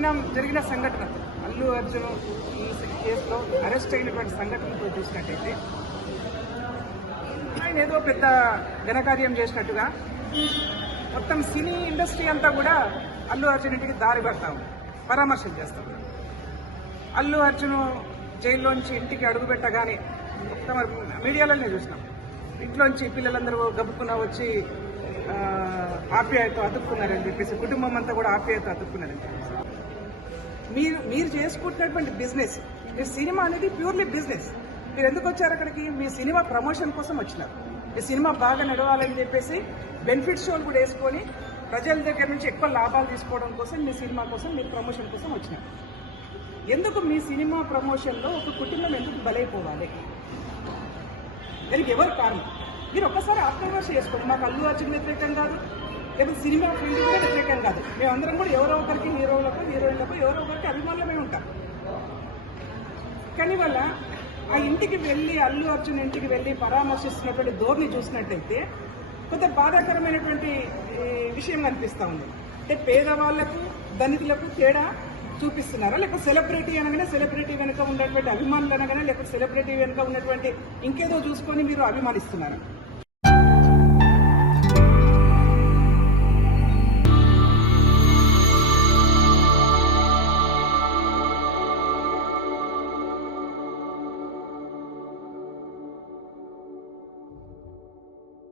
నిన్న జరిగిన సంఘటన అల్లు అర్జున్ ఈ కేసులో అరెస్ట్ అయినటువంటి సంఘటనతో చూసినట్టయితే ఆయన ఏదో పెద్ద ఘనకార్యం చేసినట్టుగా మొత్తం సినీ ఇండస్ట్రీ అంతా కూడా అల్లు అర్జున్ ఇంటికి దారి పడతాం, పరామర్శలు చేస్తాం. అల్లు అర్జున్ జైల్లోంచి ఇంటికి అడుగు పెట్టగానే మొత్తం మీడియాలోనే చూసినాం. ఇంట్లోంచి పిల్లలందరూ గబుక్కున వచ్చి ఆప్యాయత అతుక్కున్నారని చెప్పేసి, కుటుంబం అంతా కూడా ఆప్యాయత అతుక్కున్నారని చెప్పేసి. మీరు చేసుకుంటున్నటువంటి బిజినెస్, మీ సినిమా అనేది ప్యూర్లీ బిజినెస్. మీరు ఎందుకు వచ్చారు అక్కడికి? మీ సినిమా ప్రమోషన్ కోసం వచ్చినారు. మీ సినిమా బాగా నడవాలని చెప్పేసి బెనిఫిట్ షోలు కూడా వేసుకొని ప్రజల దగ్గర నుంచి ఎక్కువ లాభాలు తీసుకోవడం కోసం, మీ సినిమా కోసం, మీ ప్రమోషన్ కోసం వచ్చినారు. ఎందుకు మీ సినిమా ప్రమోషన్లో ఒక కుటుంబం ఎందుకు బలైపోవాలి? దానికి ఎవరు కారణం? మీరు ఒక్కసారి ఆత్మవిమర్శ చేసుకోండి. మాకు అల్లు అర్జున్ వ్యతిరేకం కాదు, లేకపోతే సినిమా ఫీల్డ్ కూడా వ్యతిరేకం కాదు. మేమందరం కూడా ఎవరో ఒకరికి, హీరోలకు హీరోయిన్లకు ఎవరో ఒకరికి అభిమానులమే ఉంటాం. కానీ వల్ల ఆ ఇంటికి వెళ్ళి, అల్లు అర్జున్ ఇంటికి వెళ్ళి పరామర్శిస్తున్నటువంటి ధోరణి చూసినట్టయితే కొంత బాధాకరమైనటువంటి విషయం కనిపిస్తూ ఉంది. అంటే పేదవాళ్లకు ధనికులకు తేడా చూపిస్తున్నారా? లేకపోతే సెలబ్రిటీ అనగానే సెలబ్రిటీ వెనుక ఉన్నటువంటి అభిమానులు అనగానే, లేకపోతే సెలబ్రిటీ వెనుక ఉన్నటువంటి ఇంకేదో చూసుకొని మీరు అభిమానిస్తున్నారా?